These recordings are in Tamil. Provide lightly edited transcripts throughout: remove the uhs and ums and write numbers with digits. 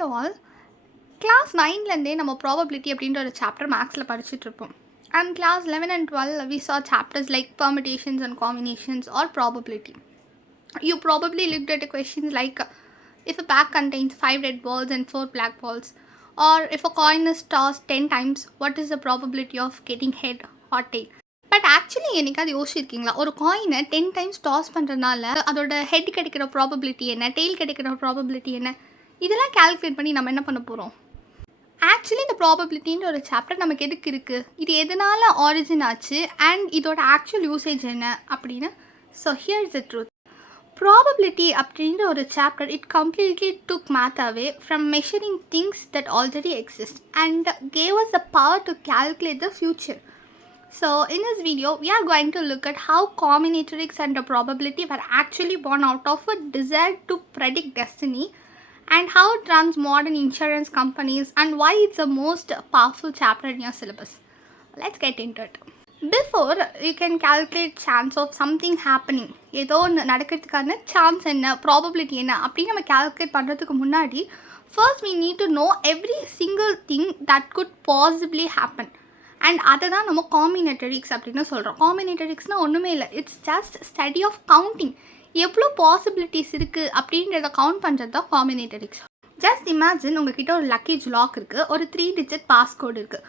Hello all. Class 9லேருந்தே நம்ம ப்ராபபிலிட்டி அப்படின்ற ஒரு சாப்டர் மேக்ஸில் படிச்சுட்ருப்போம். And class 11 and 12 we saw chapters like permutations and combinations or probability. You probably looked at questions like if a pack contains 5 red balls and 4 black balls, or if a coin is tossed 10 times, what is the probability of getting head or tail? But actually எனக்கு அது யோசிச்சிருக்கீங்களா, ஒரு காயினை 10 டைம்ஸ் டாஸ் பண்ணுறதுனால அதோட ஹெட் கிடைக்கிற ப்ராபபிலிட்டி என்ன, டெய்ல் கிடைக்கிற ப்ராபபிலிட்டி என்ன, இதெல்லாம் கால்குலேட் பண்ணி நம்ம என்ன பண்ண போகிறோம்? ஆக்சுவலி இந்த ப்ராபபிலிட்டின்ற ஒரு சாப்டர் நமக்கு எதுக்கு இருக்குது, இது எதனால் ஆரிஜின் ஆச்சு, அண்ட் இதோட ஆக்சுவல் யூசேஜ் என்ன அப்படின்னு. So here is the truth. Probability அப்படின்ற ஒரு chapter it completely took math away from measuring things that already exist and gave us the power to calculate the future. So in this video we are going to look at how combinatorics and the probability were actually born out of a desire to predict destiny, and how it runs modern insurance companies, and why it's the most powerful chapter in your syllabus. Let's get into it. Before you can calculate chance of something happening, ஏதோ ஒன்று நடக்கிறதுக்கான சான்ஸ் என்ன, ப்ராபபிலிட்டி என்ன அப்படின்னு நம்ம கால்குலேட் பண்ணுறதுக்கு முன்னாடி first we need to know every single thing that could possibly happen. And அதை தான் நம்ம காம்பினேட்டரிக்ஸ் அப்படின்னு சொல்கிறோம். காம்பினேட்டரிக்ஸ்னால் ஒன்றுமே இல்லை, it's just study of counting. எவ்வளோ பாசிபிலிட்டிஸ் இருக்குது அப்படின்றத கவுண்ட் பண்ணுறது தான் காம்பினேட்டரிக்ஸ். ஜஸ்ட் இமேஜின் உங்ககிட்ட ஒரு லக்கேஜ் லாக் இருக்குது, ஒரு 3 digit பாஸ்கோடு இருக்குது,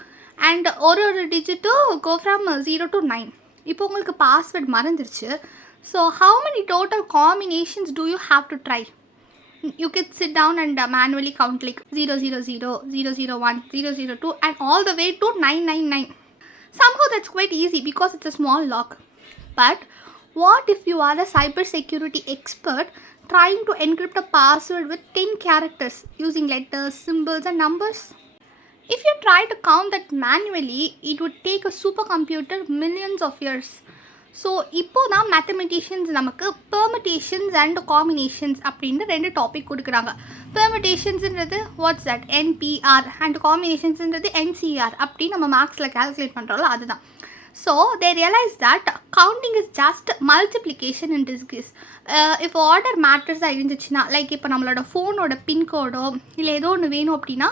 அண்ட் ஒரு டிஜிட்டும் கோ ஃப்ரம் 0 to 9. இப்போ உங்களுக்கு பாஸ்வேர்ட் மறந்துருச்சு. So how many total combinations do you have to try? You can sit down and manually count like 000, 001, 002 and all the way to 999. Somehow that's quite easy because it's a small lock. But what if you are a cyber security expert trying to encrypt a password with 10 characters using letters, symbols and numbers? If you try to count that manually, it would take a supercomputer millions of years. So இப்போ தான் மேத்தமெட்டிஷியன்ஸ் நமக்கு பெர்முடேஷன்ஸ் அண்ட் காம்பினேஷன்ஸ் அப்படின்னு 2 டாபிக் கொடுக்குறாங்க. பெர்முடேஷன்ஸுன்றது வாட்ஸ் தட், என்பிஆர், அண்ட் காம்பினேஷன்ஸுன்றது என்சிஆர் அப்படின்னு நம்ம மேக்ஸில் கால்குலேட் பண்ணுறோம்ல அதுதான். So they realize that counting is just multiplication in disguise. இப்போ ஆர்டர் மேட்டர்ஸாக இருந்துச்சுன்னா, லைக் இப்போ நம்மளோட ஃபோனோட பின்கோடோ இல்லை ஏதோ ஒன்று வேணும் அப்படின்னா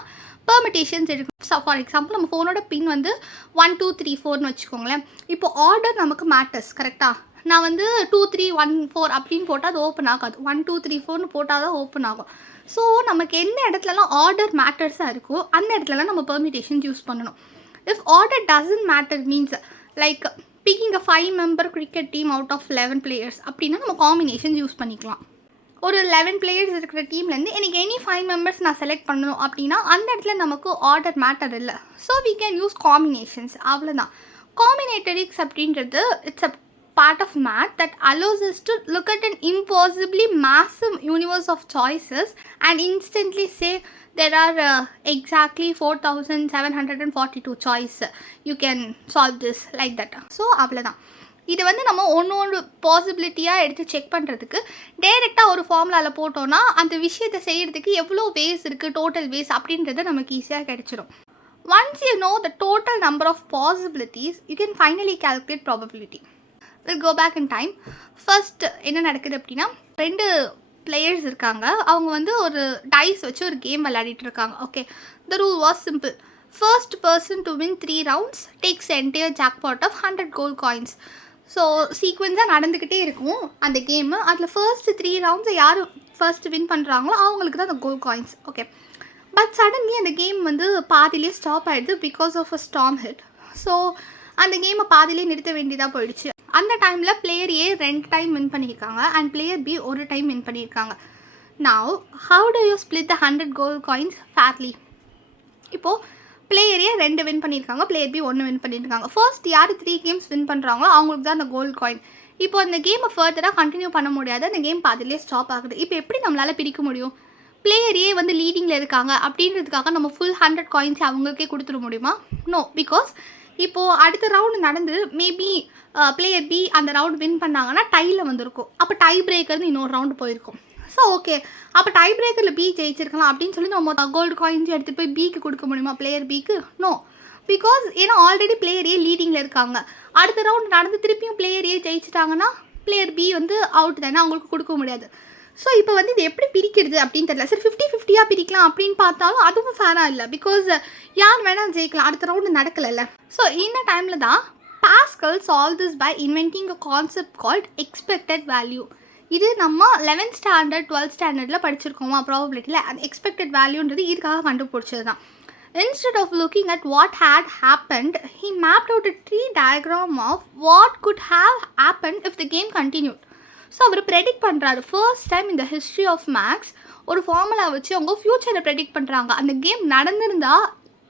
பெர்முடேஷன்ஸ் எடுக்கும். ஸோ ஃபார் எக்ஸாம்பிள் நம்ம ஃபோனோட பின் வந்து 1 2 3 4ன்னு வச்சுக்கோங்களேன். இப்போ ஆர்டர் நமக்கு மேட்டர்ஸ் கரெக்டாக. நான் வந்து 2 3 1 4 அப்படின்னு போட்டால் அது ஓப்பன் ஆகாது, 1 2 3 4ன்னு போட்டால் தான் ஓப்பன் ஆகும். ஸோ நமக்கு எந்த இடத்துலலாம் ஆர்டர் மேட்டர்ஸாக இருக்கோ அந்த இடத்துலலாம் நம்ம பெர்முடேஷன்ஸ் யூஸ் பண்ணணும். If order doesn't matter means like picking a 5-member cricket team out of 11 players அப்படின்னா நம்ம காம்பினேஷன்ஸ் யூஸ் பண்ணிக்கலாம். ஒரு 11 players இருக்கிற டீம்லேருந்து எனக்கு எனி 5 members நான் செலக்ட் பண்ணணும் அப்படின்னா அந்த இடத்துல நமக்கு ஆர்டர் மேட்டர் இல்லை. So we can use combinations. அவ்வளோதான். காம்பினேட்டரிக்ஸ் அப்படின்றது it's a part of math that allows us to look at an impossibly massive universe of choices and instantly say there are exactly 4742 choices. You can solve this like that. So அவ்வளோதான். இது வந்து நம்ம ஒன்று பாசிபிலிட்டியாக எடுத்து செக் பண்ணுறதுக்கு டைரெக்டாக ஒரு ஃபார்முலாவில் போட்டோன்னா அந்த விஷயத்தை செய்கிறதுக்கு எவ்வளோ வேஸ் இருக்குது, டோட்டல் வேஸ் அப்படின்றது நமக்கு ஈஸியாக கிடைச்சிடும். Once you know the total number of possibilities you can finally calculate probability. Will go back in time. First என்ன நடக்குது அப்படின்னா, 2 players இருக்காங்க. அவங்க வந்து ஒரு டைஸ் வச்சு ஒரு கேம் விளையாடிட்டு இருக்காங்க. Okay, the rule was simple. First person to win 3 rounds takes entire jackpot of 100 gold coins. So சீக்வென்ஸாக நடந்துக்கிட்டே இருக்கும் அந்த கேமு. அதில் ஃபர்ஸ்ட் 3 rounds யார் ஃபர்ஸ்ட் வின் பண்ணுறாங்களோ அவங்களுக்கு தான் அந்த gold coins. Okay, but suddenly அந்த கேம் வந்து பாதியிலே ஸ்டாப் ஆகிடுது because of a storm hit. So அந்த கேமை பாதியிலே நிறுத்த வேண்டியதாக போயிடுச்சு. அந்த டைமில் பிளேயர் ஏ 2 டைம் வின் பண்ணியிருக்காங்க and player B 1 time win பண்ணியிருக்காங்க. Now how do you split the 100 gold coins fairly? இப்போது பிளேயரே 2 வின் பண்ணியிருக்காங்க, பிளேயர் பி 1 வின் பண்ணியிருக்காங்க. ஃபர்ஸ்ட் யார் 3 games வின் பண்ணுறாங்களோ அவங்களுக்கு தான் அந்த கோல்டு காயின். இப்போ அந்த கேமை ஃபர்தராக கண்டினியூ பண்ண முடியாது, அந்த கேம் பாதிலே ஸ்டாப் ஆகுது. இப்போ எப்படி நம்மளால் பிரிக்க முடியும்? பிளேயரே வந்து லீடிங்கில் இருக்காங்க அப்படின்றதுக்காக நம்ம ஃபுல் 100 coins அவங்களுக்கே கொடுத்துட முடியுமா? நோ, பிகாஸ் இப்போது அடுத்த ரவுண்டு நடந்து மேபி பிளேயர் பி அந்த ரவுண்ட் வின் பண்ணாங்கன்னா டையில் வந்திருக்கும். அப்போ டை பிரேக்கர்னு இன்னொரு ரவுண்டு போயிருக்கும். ஸோ ஓகே, அப்போ டை பிரேக்கரில் பி ஜெயிச்சிருக்கலாம் அப்படின்னு சொல்லி நம்ம கோல்டு காயின்ஸ் எடுத்துகிட்டு போய் பிக்கு கொடுக்க முடியுமா, பிளேயர் பிக்கு? நோ, பிகாஸ் ஏன்னா ஆல்ரெடி பிளேயர் ஏ லீடிங்கில் இருக்காங்க. அடுத்த ரவுண்ட் நடந்து திருப்பியும் பிளேயர் ஏ ஜெயிச்சிட்டாங்கன்னா பிளேயர் பி வந்து அவுட் தானே, அவங்களுக்கு கொடுக்க முடியாது. ஸோ இப்போ வந்து இது எப்படி பிரிக்கிறது அப்படின்னு தெரியல. சரி 50-50 பிரிக்கலாம் அப்படின்னு பார்த்தாலும் அதுவும் ஃபேராக இல்லை. பிகாஸ் யார் வேணால் ஜெயிக்கலாம், அடுத்த ரவுண்டு நடக்கலைல்ல. ஸோ இந்த டைமில் தான் Pascal solve this by inventing a concept called expected value. இது நம்ம 11th ஸ்டாண்டர்ட் 12th ஸ்டாண்டர்டில் படிச்சிருக்கோமா ப்ராபபிலிட்டியில். அந்த எக்ஸ்பெக்டட் வேல்யூன்றது இதுக்காக கண்டுபிடிச்சது தான். Instead of looking at what had happened, he mapped out a tree diagram of what could have happened if the game continued. So அவர் ப்ரெடிக்ட் பண்ணுறாரு. ஃபர்ஸ்ட் டைம் இந்த ஹிஸ்ட்ரி ஆஃப் மேக்ஸ் ஒரு ஃபார்முலா வச்சு அவங்க ஃப்யூச்சரை ப்ரெடிக்ட் பண்ணுறாங்க. அந்த கேம் நடந்திருந்தா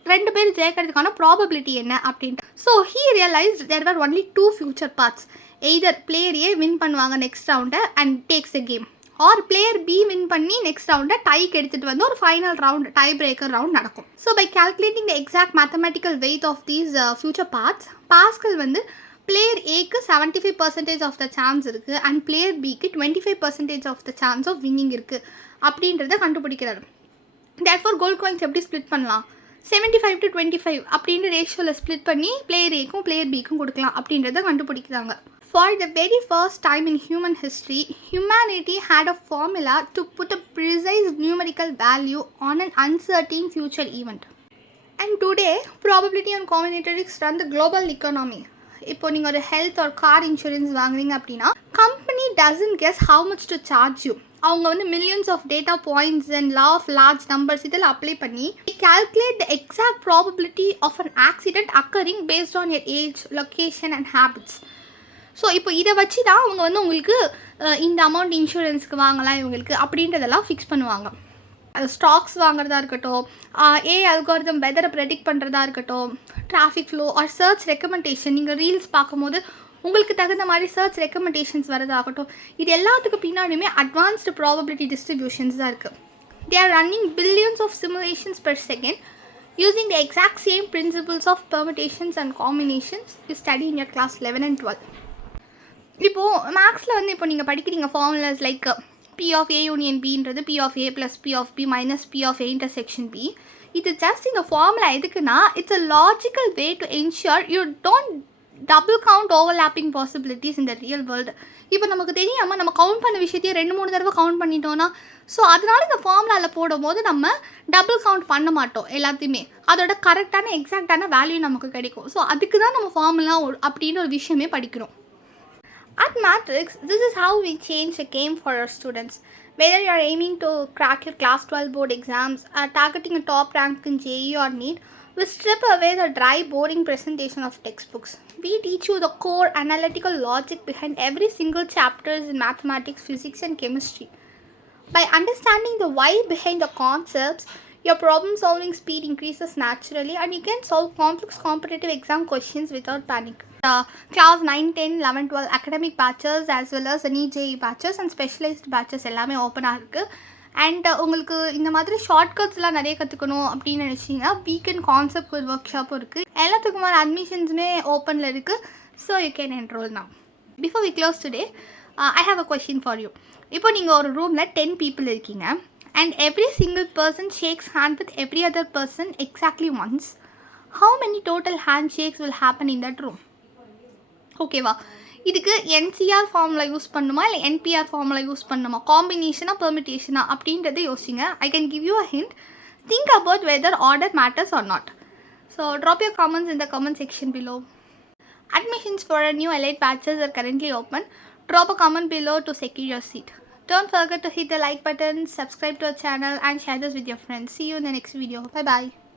2 பேர் ஜெயிக்கிறதுக்கான ப்ராபபிலிட்டி என்ன அப்படின்ட்டு. So he realized there were only 2 future parts. Either player A win பண்ணுவாங்க நெக்ஸ்ட் ரவுண்டை and takes the game, or player B win பண்ணி நெக்ஸ்ட் ரவுண்டை டைக்கு எடுத்துகிட்டு வந்து ஒரு final round tie breaker round நடக்கும். So by calculating the exact mathematical weight of these future parts, Pascal வந்து பிளேயர் ஏக்கு 75% ஆஃப் த சான்ஸ் இருக்குது அண்ட் பிளேயர் பிக்கு 25% of the chance of winning இருக்குது அப்படின்றத கண்டுபிடிக்கிறாரு. தேர்ஃபோர் கோல்ட் காயின்ஸ் எப்படி ஸ்ப்ளிட் பண்ணலாம், 75-25 அப்படின்ற ரேஷியோவில் ஸ்ப்ளிட் பண்ணி பிளேயர் ஏக்கும் பிளேயர் பிக்கும் கொடுக்கலாம் அப்படின்றத கண்டுபிடிக்கிறாங்க. For the very first time in human history, humanity had a formula to put a precise numerical value on an uncertain future event. And today, probability and combinatorics run the global economy. இப்போ நீங்கள் ஒரு ஹெல்த் ஒரு கார் இன்சூரன்ஸ் வாங்குறீங்க அப்படின்னா company doesn't guess how much to charge you. அவங்க வந்து millions of data points and law of large numbers இதெல்லாம் அப்ளை பண்ணி calculate the exact probability of an accident occurring based on your age, location and habits. So இப்போ இதை வச்சு தான் அவங்க வந்து உங்களுக்கு இந்த அமௌண்ட் இன்சூரன்ஸ்க்கு வாங்கலாம் இவங்களுக்கு அப்படின்றதெல்லாம் ஃபிக்ஸ் பண்ணுவாங்க. ஸ்டாக்ஸ் வாங்குறதா இருக்கட்டும், அல்காரிதம் வெதரை ப்ரெடிக்ட் பண்ணுறதா இருக்கட்டும், traffic flow or search recommendation, நீங்கள் ரீல்ஸ் பார்க்கும்போது உங்களுக்கு தகுந்த மாதிரி சர்ச் ரெக்கமெண்டேஷன்ஸ் வரதாகட்டும், இது எல்லாத்துக்கும் பின்னாடியுமே அட்வான்ஸ்டு ப்ராபபிலிட்டி டிஸ்ட்ரிபியூஷன்ஸ் தான் இருக்குது. They are running billions of simulations per second using the exact same principles of permutations and combinations you study in your class 11 and 12. இப்போது மேக்ஸில் வந்து இப்போ நீங்கள் படிக்கிறீங்க formulas like P of A union Bன்றது P of A plus P of B minus P of A intersection B. இது ஜஸ்ட் இந்த ஃபார்முலா எதுக்குன்னா it's a logical way to ensure you don't double count overlapping possibilities இந்த ரியல் வேர்ல்டு. இப்போ நமக்கு தெரியாமல் நம்ம கவுண்ட் பண்ண விஷயத்தையே 2-3 தடவை கவுண்ட் பண்ணிட்டோன்னா, ஸோ அதனால இந்த ஃபார்முலாவில் போடும்போது நம்ம டபுள் கவுண்ட் பண்ண மாட்டோம் எல்லாத்தையுமே. அதோட கரெக்டான எக்ஸாக்டான வேல்யூ நமக்கு கிடைக்கும். ஸோ அதுக்கு தான் நம்ம ஃபார்முலா அப்படின்னு ஒரு விஷயமே படிக்கிறோம். At Matricks, this is how we change the game for our students. Whether you are aiming to crack your class 12 board exams or targeting a top rank in JEE or NEET, we strip away the dry, boring presentation of textbooks. We teach you the core analytical logic behind every single chapter in mathematics, physics and chemistry. By understanding the why behind the concepts, your problem solving speed increases naturally and you can solve complex competitive exam questions without panic. Class 9, 10, 11, 12 academic batches as well as NEET JEE batches and specialized batches எல்லாமே ஓப்பனாக இருக்குது. அண்ட் உங்களுக்கு இந்த மாதிரி ஷார்ட்கட்ஸ்லாம் நிறைய கற்றுக்கணும் அப்படின்னு நினச்சிங்கன்னா வீக்கெண்ட் கான்செப்ட் ஒரு ஒர்க் ஷாப்பும் இருக்குது. எல்லாத்துக்குமான அட்மிஷன்ஸுமே ஓப்பனில் இருக்குது. So you can enroll now. Before we close today, I have a question for you. இப்போ நீங்கள் ஒரு ரூமில் 10 people இருக்கீங்க and every single person shakes hand with every other person exactly once. How many total handshakes will happen in that room? ஓகேவா? இதுக்கு NCR ஃபார்முலா யூஸ் பண்ணுமா இல்லை NPR ஃபார்முலா யூஸ் பண்ணுமா, காம்பினேஷனா பெர்மிட்டேஷனா அப்படின்றத யோசிங்க. I can give you a hint. Think about whether order matters or not. So drop your comments in the comment section below. Admissions for a new elite batches are currently open. Drop a comment below to secure your seat. Don't forget to hit the like button, subscribe to our channel and share this with your friends. See you in the next video. Bye bye.